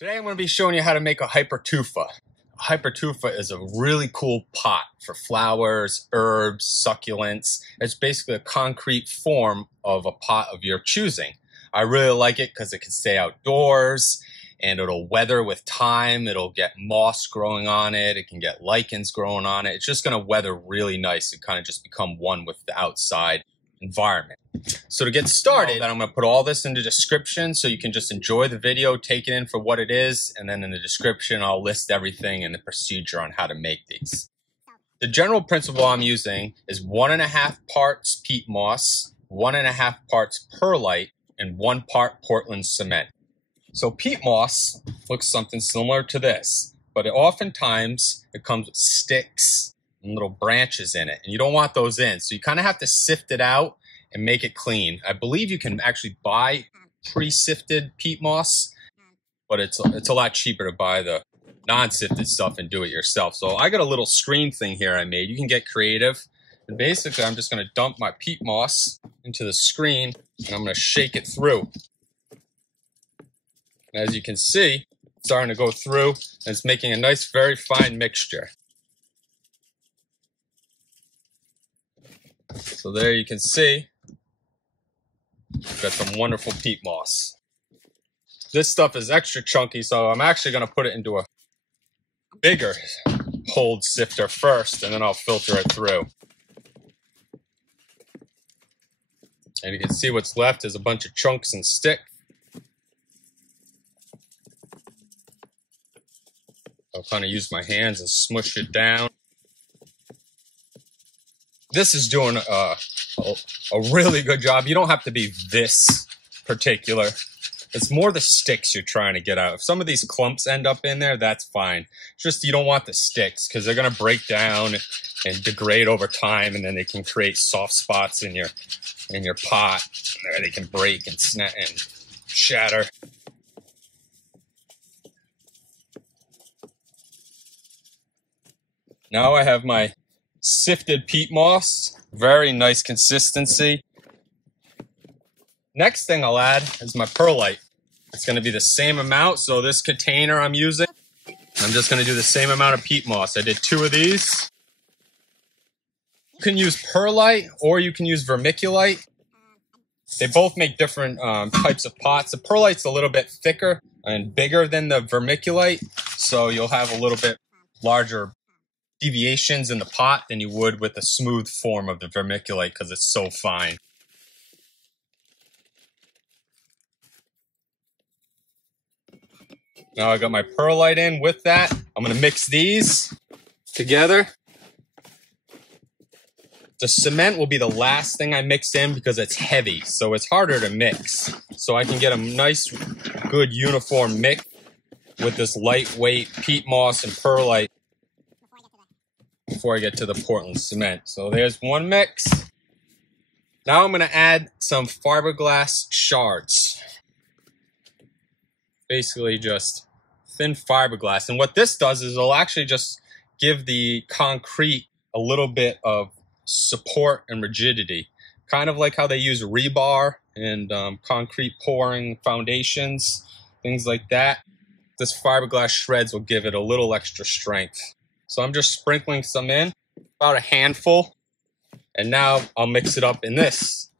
Today I'm going to be showing you how to make a Hypertufa. A Hypertufa is a really cool pot for flowers, herbs, succulents. It's basically a concrete form of a pot of your choosing. I really like it because it can stay outdoors and it'll weather with time. It'll get moss growing on it. It can get lichens growing on it. It's just going to weather really nice and kind of just become one with the outside environment. So to get started, I'm going to put all this in the description so you can just enjoy the video, take it in for what it is, and then in the description I'll list everything and the procedure on how to make these. The general principle I'm using is 1.5 parts peat moss, 1.5 parts perlite, and 1 part Portland cement. So peat moss looks something similar to this, but oftentimes it comes with sticks and little branches in it, and you don't want those in, so you kind of have to sift it out and make it clean. I believe you can actually buy pre-sifted peat moss, but it's a lot cheaper to buy the non-sifted stuff and do it yourself. So I got a little screen thing here I made. You can get creative. And basically I'm just going to dump my peat moss into the screen and I'm going to shake it through. And as you can see, it's starting to go through and it's making a nice, very fine mixture. So there you can see, we've got some wonderful peat moss. This stuff is extra chunky, so I'm actually going to put it into a bigger hold sifter first, and then I'll filter it through. And you can see what's left is a bunch of chunks and stick. I'll kind of use my hands and smush it down. This is doing a really good job. You don't have to be this particular. It's more the sticks you're trying to get out. If some of these clumps end up in there, that's fine. It's just you don't want the sticks because they're going to break down and degrade over time, and then they can create soft spots in your pot. Or they can break and snap and shatter. Now I have my sifted peat moss, very nice consistency. Next thing I'll add is my perlite. It's going to be the same amount, so this container I'm using, I'm just going to do the same amount of peat moss. I did 2 of these. You can use perlite or you can use vermiculite. They both make different types of pots. The perlite's a little bit thicker and bigger than the vermiculite, so you'll have a little bit larger deviations in the pot than you would with the smooth form of the vermiculite because it's so fine. Now I got my perlite in with that. I'm going to mix these together. The cement will be the last thing I mix in because it's heavy, so it's harder to mix. So I can get a nice, good uniform mix with this lightweight peat moss and perlite before I get to the Portland cement. So there's one mix. Now I'm going to add some fiberglass shards. Basically just thin fiberglass. And what this does is it'll actually just give the concrete a little bit of support and rigidity. Kind of like how they use rebar and concrete pouring foundations, things like that. This fiberglass shreds will give it a little extra strength. So I'm just sprinkling some in, about a handful, and now I'll mix it up in this.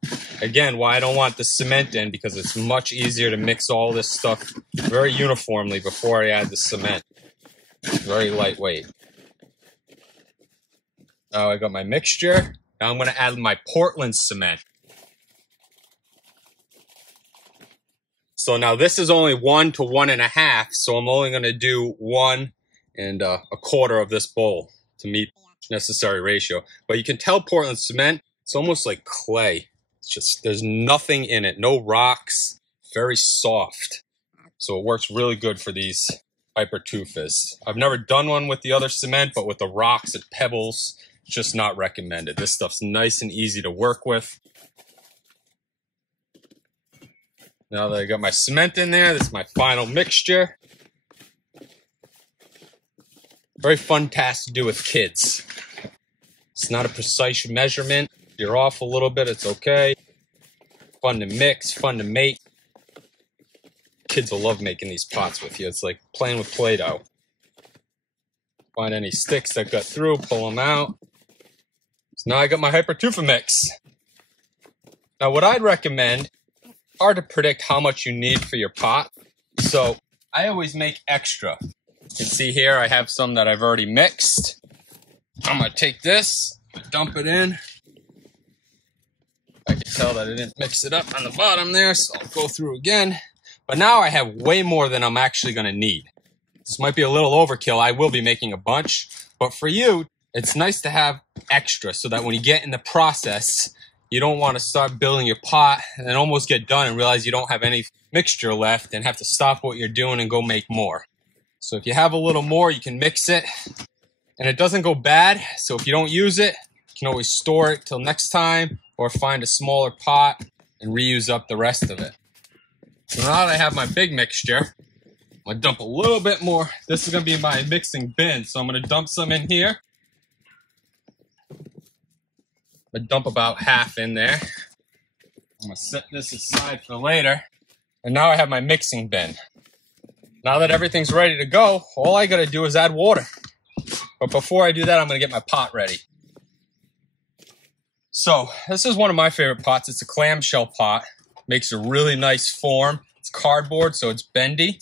Again, why I don't want the cement in, because it's much easier to mix all this stuff very uniformly before I add the cement. Very lightweight. Now I got my mixture. Now I'm going to add my Portland cement. So now this is only 1 to 1.5, so I'm only going to do 1 and a quarter of this bowl to meet necessary ratio. But you can tell Portland cement, it's almost like clay. It's just, there's nothing in it, no rocks, very soft. So it works really good for these Hypertufas. I've never done one with the other cement, but with the rocks and pebbles, it's just not recommended. This stuff's nice and easy to work with. Now that I got my cement in there, this is my final mixture. Very fun task to do with kids. It's not a precise measurement. If you're off a little bit, it's okay. Fun to mix, fun to make. kids will love making these pots with you. It's like playing with Play-Doh. Find any sticks that got through, pull them out. So now I got my Hypertufa mix. Now what I'd recommend, hard to predict how much you need for your pot. So I always make extra. You can see here I have some that I've already mixed. I'm gonna take this, dump it in. I can tell that I didn't mix it up on the bottom there, so I'll go through again. But now I have way more than I'm actually gonna need. This might be a little overkill. I will be making a bunch, but for you, it's nice to have extra so that when you get in the process, you don't want to start building your pot and then almost get done and realize you don't have any mixture left and have to stop what you're doing and go make more. So if you have a little more, you can mix it and it doesn't go bad. So if you don't use it, you can always store it till next time or find a smaller pot and reuse up the rest of it. So now that I have my big mixture, I'm gonna dump a little bit more. This is gonna be my mixing bin. So I'm gonna dump some in here. I'm gonna dump about half in there. I'm gonna set this aside for later. And now I have my mixing bin. Now that everything's ready to go, all I gotta do is add water. But before I do that, I'm gonna get my pot ready. So this is one of my favorite pots. It's a clamshell pot. Makes a really nice form. It's cardboard, so it's bendy.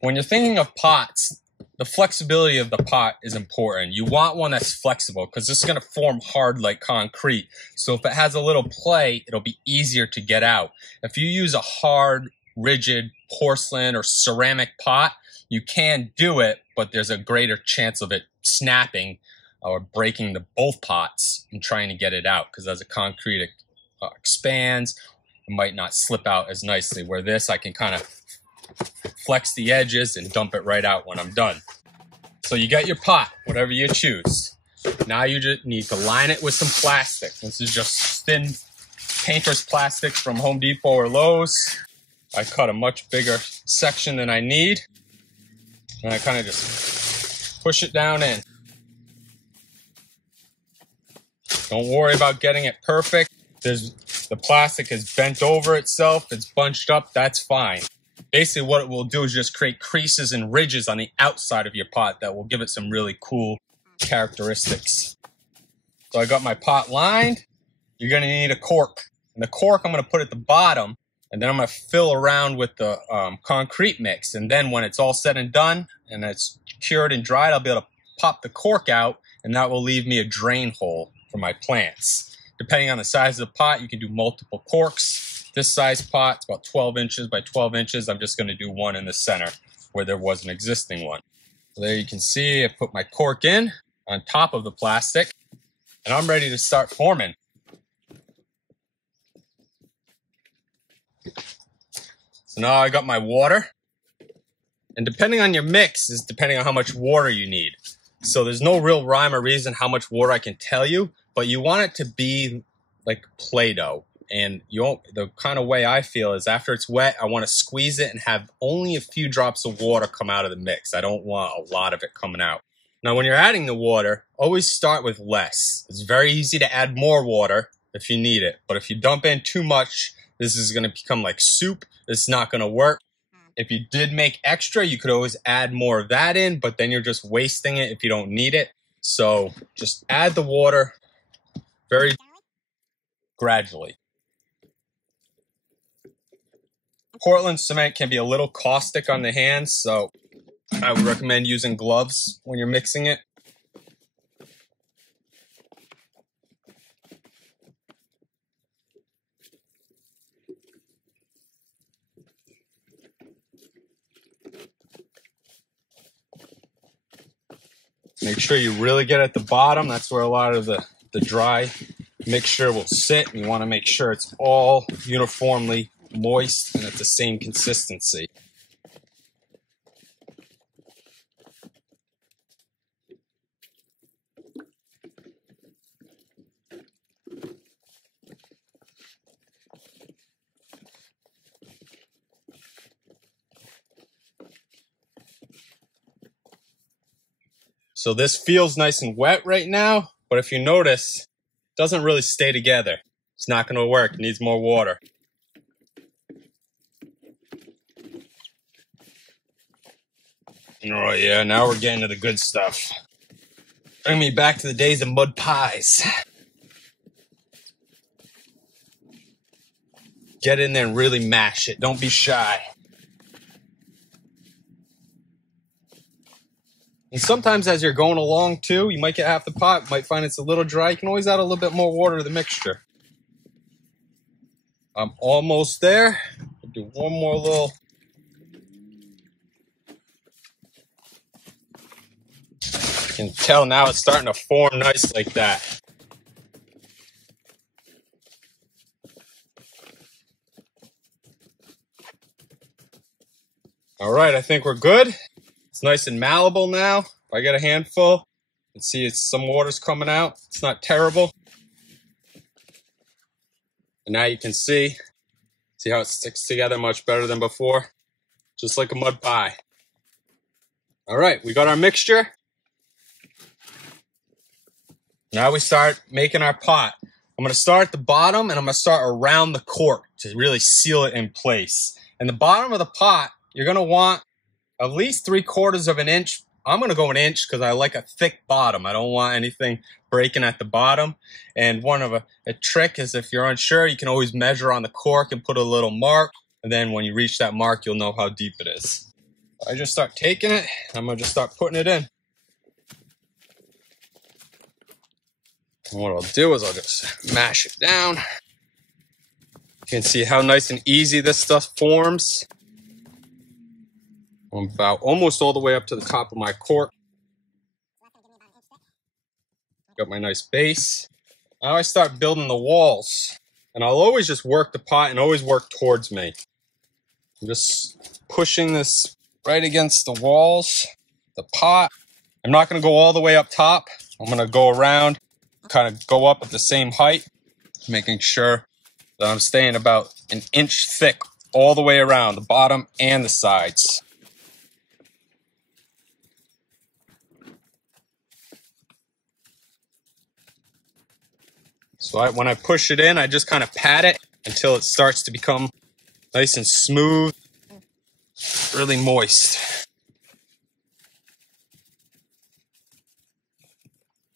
When you're thinking of pots, the flexibility of the pot is important. You want one that's flexible because this is going to form hard like concrete. So if it has a little play, it'll be easier to get out. If you use a hard, rigid porcelain or ceramic pot, you can do it, but there's a greater chance of it snapping or breaking both pots and trying to get it out because as the concrete expands, it might not slip out as nicely. Where this, I can kind of flex the edges and dump it right out when I'm done. So you got your pot, whatever you choose. Now you just need to line it with some plastic. This is just thin painter's plastic from Home Depot or Lowe's. I cut a much bigger section than I need. And I kind of just push it down in. Don't worry about getting it perfect. The plastic is bent over itself. It's bunched up. That's fine. Basically, what it will do is just create creases and ridges on the outside of your pot that will give it some really cool characteristics. So I got my pot lined. You're going to need a cork. And the cork I'm going to put at the bottom, and then I'm going to fill around with the concrete mix. And then when it's all said and done, and it's cured and dried, I'll be able to pop the cork out, and that will leave me a drain hole for my plants. Depending on the size of the pot, you can do multiple corks. This size pot, it's about 12 inches by 12 inches. I'm just going to do one in the center where there was an existing one. So there you can see I put my cork in on top of the plastic, and I'm ready to start forming. So now I got my water. And depending on your mix is depending on how much water you need. So there's no real rhyme or reason how much water I can tell you, but you want it to be like Play-Doh. And the kind of way I feel is after it's wet, I want to squeeze it and have only a few drops of water come out of the mix. I don't want a lot of it coming out. Now, when you're adding the water, always start with less. It's very easy to add more water if you need it. But if you dump in too much, this is going to become like soup. It's not going to work. If you did make extra, you could always add more of that in, but then you're just wasting it if you don't need it. So just add the water very gradually. Portland cement can be a little caustic on the hands, so I would recommend using gloves when you're mixing it. Make sure you really get at the bottom. That's where a lot of the dry mixture will sit. You want to make sure it's all uniformly moist and at the same consistency. So this feels nice and wet right now, but if you notice, it doesn't really stay together. It's not going to work. It needs more water. Oh yeah, now we're getting to the good stuff. Bring me back to the days of mud pies. Get in there and really mash it. Don't be shy. And sometimes as you're going along too, you might get half the pot, might find it's a little dry. You can always add a little bit more water to the mixture. I'm almost there. I'll do one more little. You can tell now it's starting to form nice like that. All right, I think we're good. It's nice and malleable now. If I get a handful, you can see some water's coming out. It's not terrible. And now you can see how it sticks together much better than before. Just like a mud pie. All right, we got our mixture. Now we start making our pot. I'm gonna start at the bottom and I'm gonna start around the cork to really seal it in place. And the bottom of the pot, you're gonna want at least 3/4 of an inch. I'm gonna go an inch because I like a thick bottom. I don't want anything breaking at the bottom. And one of a trick is if you're unsure, you can always measure on the cork and put a little mark. And then when you reach that mark, you'll know how deep it is. I just start taking it. I'm gonna just start putting it in. And what I'll do is I'll just mash it down. You can see how nice and easy this stuff forms. I'm about almost all the way up to the top of my cork. Got my nice base. Now I start building the walls. And I'll always just work the pot and always work towards me. I'm just pushing this right against the walls, the pot. I'm not going to go all the way up top. I'm going to go around, kind of go up at the same height, making sure that I'm staying about an inch thick all the way around, the bottom and the sides. So when I push it in, I just kind of pat it until it starts to become nice and smooth, really moist.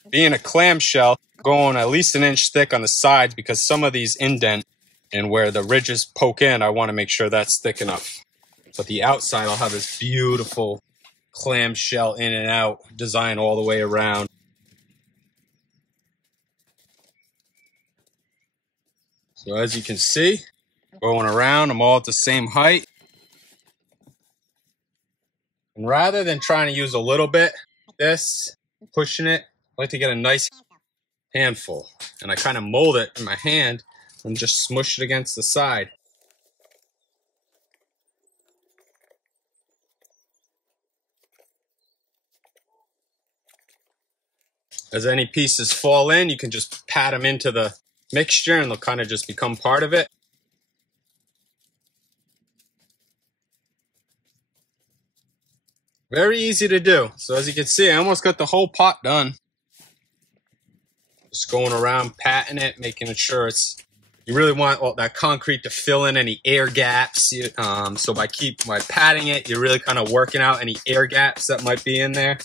Being a clamshell, going at least an inch thick on the sides because some of these indent and where the ridges poke in, I want to make sure that's thick enough. But the outside, I'll have this beautiful clamshell in and out design all the way around. So as you can see, going around, I'm all at the same height. And rather than trying to use a little bit, pushing it, I like to get a nice handful. And I kind of mold it in my hand and just smush it against the side. As any pieces fall in, you can just pat them into the mixture and they'll kind of just become part of it. Very easy to do. So as you can see, I almost got the whole pot done. Just going around patting it, making sure you really want all that concrete to fill in any air gaps. So by patting it, you're really kind of working out any air gaps that might be in there.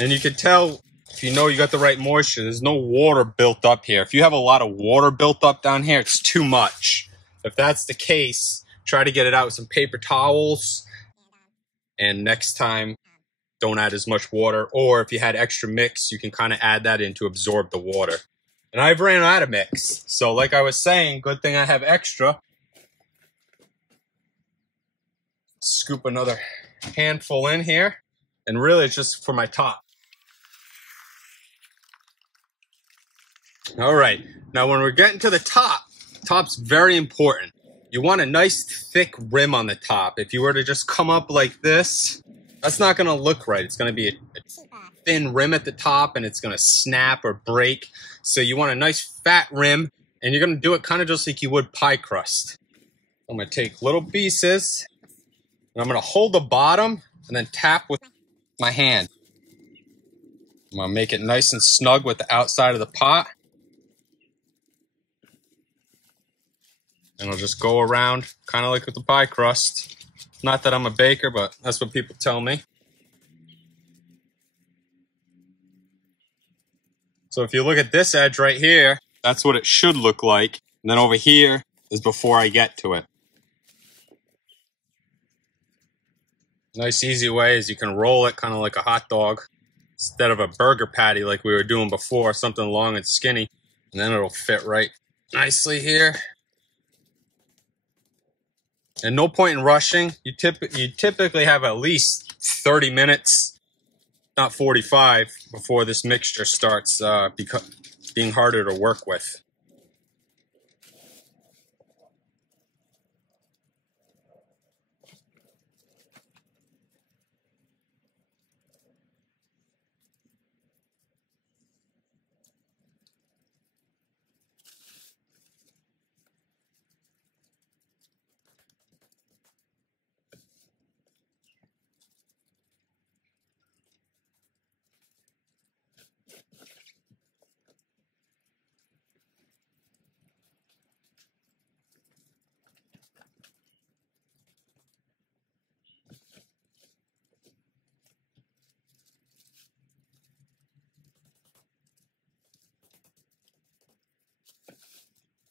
And you can tell if you know you got the right moisture, there's no water built up here. If you have a lot of water built up down here, it's too much. If that's the case, try to get it out with some paper towels. And next time, don't add as much water. Or if you had extra mix, you can kind of add that in to absorb the water. And I've ran out of mix. So like I was saying, good thing I have extra. Scoop another handful in here. And really, it's just for my top. All right, now when we're getting to the top's very important. You want a nice thick rim on the top. If you were to just come up like this, that's not gonna look right. It's gonna be a thin rim at the top and it's gonna snap or break. So you want a nice fat rim and you're gonna do it kind of just like you would pie crust. I'm gonna take little pieces and I'm gonna hold the bottom and then tap with my hand. I'm gonna make it nice and snug with the outside of the pot. And I'll just go around, kind of like with the pie crust. Not that I'm a baker, but that's what people tell me. So if you look at this edge right here, that's what it should look like. And then over here is before I get to it. Nice easy way is you can roll it kind of like a hot dog instead of a burger patty like we were doing before, something long and skinny. And then it'll fit right nicely here. And no point in rushing. You typically have at least 30 minutes, not 45, before this mixture starts being harder to work with.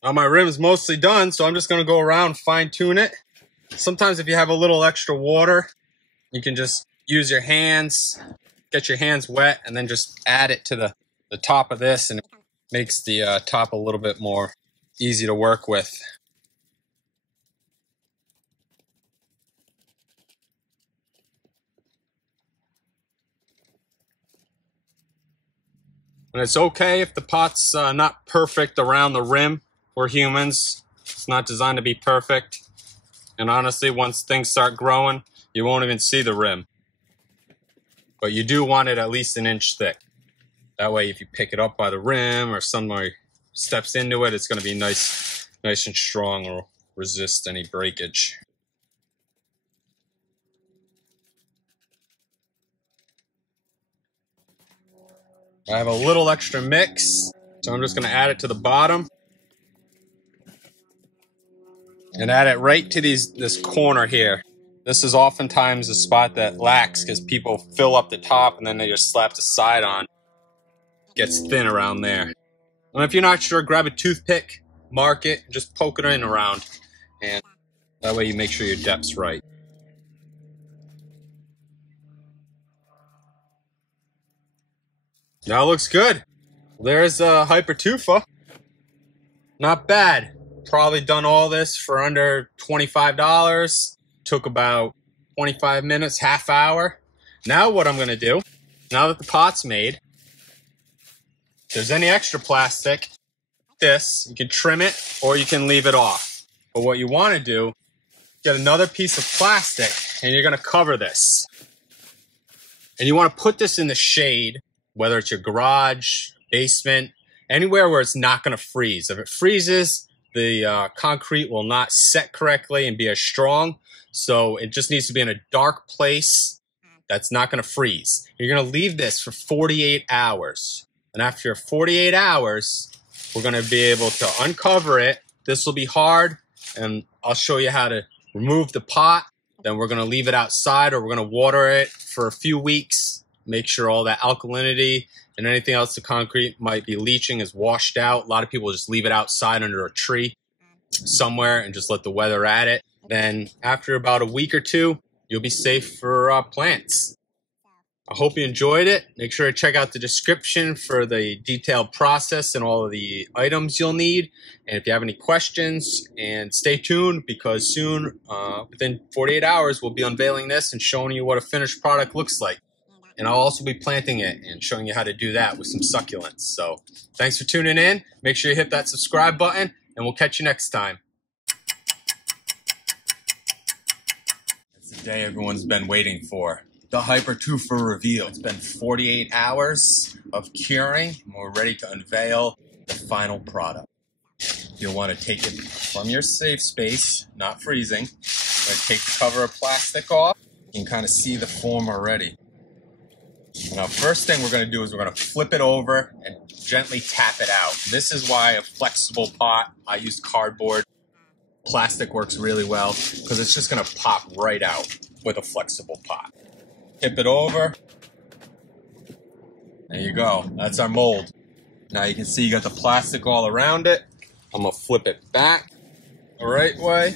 Now my rim's mostly done, so I'm just going to go around fine tune it. Sometimes if you have a little extra water, you can just use your hands, get your hands wet, and then just add it to the top of this, and it makes the top a little bit more easy to work with. And it's okay if the pot's not perfect around the rim. We're humans. It's not designed to be perfect. And honestly, once things start growing, you won't even see the rim. But you do want it at least an inch thick. That way, if you pick it up by the rim or somebody steps into it, it's going to be nice and strong or resist any breakage. I have a little extra mix, so I'm just going to add it to the bottom. And add it right to this corner here. This is oftentimes a spot that lacks because people fill up the top and then they just slap the side on. It gets thin around there. And if you're not sure, grab a toothpick, mark it, and just poke it in around. And that way you make sure your depth's right. Now it looks good. There's a Hypertufa. Not bad. Probably done all this for under $25. Took about 25 minutes, half hour. Now what I'm going to do, now that the pot's made, if there's any extra plastic, this, you can trim it or you can leave it off. But what you want to do, get another piece of plastic and you're going to cover this. And you want to put this in the shade, whether it's your garage, basement, anywhere where it's not going to freeze. If it freezes, the concrete will not set correctly and be as strong. So it just needs to be in a dark place that's not going to freeze. You're going to leave this for 48 hours. And after 48 hours, we're going to be able to uncover it. This will be hard, and I'll show you how to remove the pot. Then we're going to leave it outside, or we're going to water it for a few weeks. Make sure all that alkalinity and anything else the concrete might be leaching is washed out. A lot of people just leave it outside under a tree somewhere and just let the weather at it. Then after about a week or two, you'll be safe for plants. I hope you enjoyed it. Make sure to check out the description for the detailed process and all of the items you'll need. And if you have any questions, and stay tuned because soon, within 48 hours, we'll be unveiling this and showing you what a finished product looks like. And I'll also be planting it and showing you how to do that with some succulents. So thanks for tuning in. Make sure you hit that subscribe button, and we'll catch you next time. It's the day everyone's been waiting for. The Hypertufa reveal. It's been 48 hours of curing, and we're ready to unveil the final product. You'll want to take it from your safe space, not freezing. I'm going to take the cover of plastic off. You can kind of see the form already. Now, first thing we're going to do is we're going to flip it over and gently tap it out. This is why a flexible pot, I use cardboard, Plastic works really well because it's just going to pop right out with a flexible pot. Tip it over. There you go. That's our mold. Now you can see you got the plastic all around it. I'm going to flip it back the right way.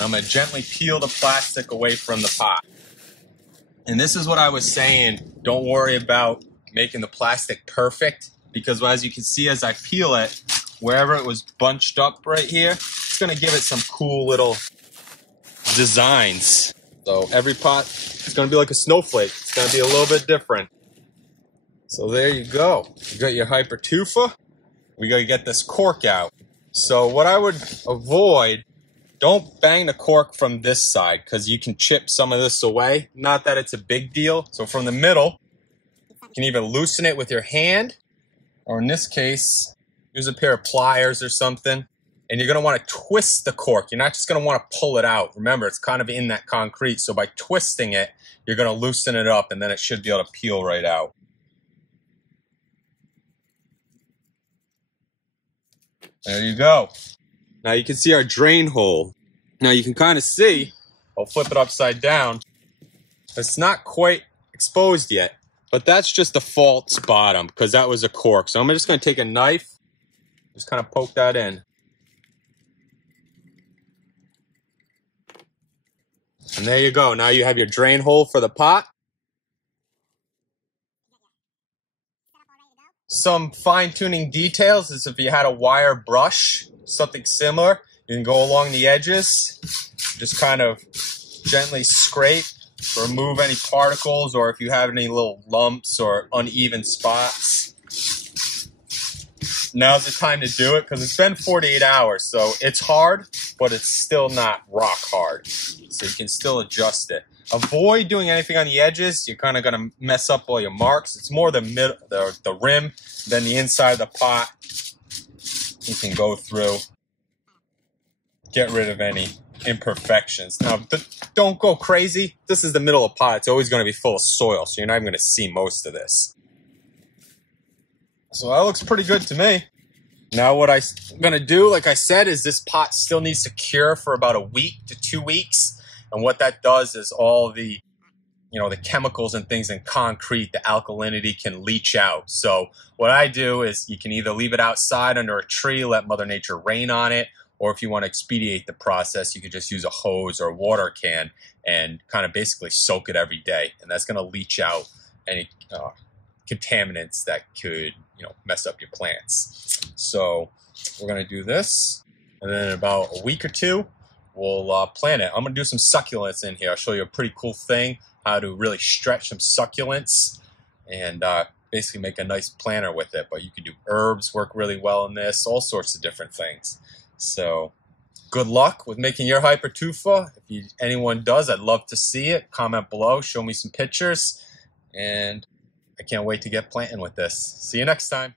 I'm going to gently peel the plastic away from the pot. And this is what I was saying. Don't worry about making the plastic perfect, because as you can see as I peel it, wherever it was bunched up right here, it's going to give it some cool little designs. So every pot is going to be like a snowflake. It's going to be a little bit different. So there you go. You got your Hypertufa. We got to get this cork out. So what I would avoid, don't bang the cork from this side because you can chip some of this away. Not that it's a big deal. So from the middle, you can either loosen it with your hand, or in this case, use a pair of pliers or something. And you're going to want to twist the cork. You're not just going to want to pull it out. Remember, it's kind of in that concrete. So by twisting it, you're going to loosen it up, and then it should be able to peel right out. There you go. Now you can see our drain hole. Now you can kind of see, I'll flip it upside down. It's not quite exposed yet, but that's just the false bottom because that was a cork. So I'm just going to take a knife, just kind of poke that in. And there you go. Now you have your drain hole for the pot. Some fine-tuning details is if you had a wire brush, something similar, you can go along the edges, just kind of gently scrape, remove any particles, or if you have any little lumps or uneven spots. Now's the time to do it because it's been 48 hours, so it's hard, but it's still not rock hard. So you can still adjust it. Avoid doing anything on the edges. You're kind of going to mess up all your marks. It's more the rim than the inside of the pot. You can go through, get rid of any imperfections. Now, don't go crazy. This is the middle of the pot. It's always going to be full of soil, so you're not even going to see most of this. So that looks pretty good to me. Now what I'm going to do, like I said, is this pot still needs to cure for about a week to 2 weeks. And what that does is all the, the chemicals and things in concrete, the alkalinity can leach out. So what I do is you can either leave it outside under a tree, let Mother Nature rain on it, or if you want to expedite the process, you could just use a hose or a water can and kind of basically soak it every day. And that's going to leach out any contaminants that could, mess up your plants. So we're going to do this, and then in about a week or two, we'll plant it. I'm going to do some succulents in here. I'll show you a pretty cool thing, how to really stretch some succulents and basically make a nice planter with it. But you can do herbs, work really well in this, all sorts of different things. So good luck with making your Hypertufa. If anyone does, I'd love to see it. Comment below, show me some pictures, and I can't wait to get planting with this. See you next time.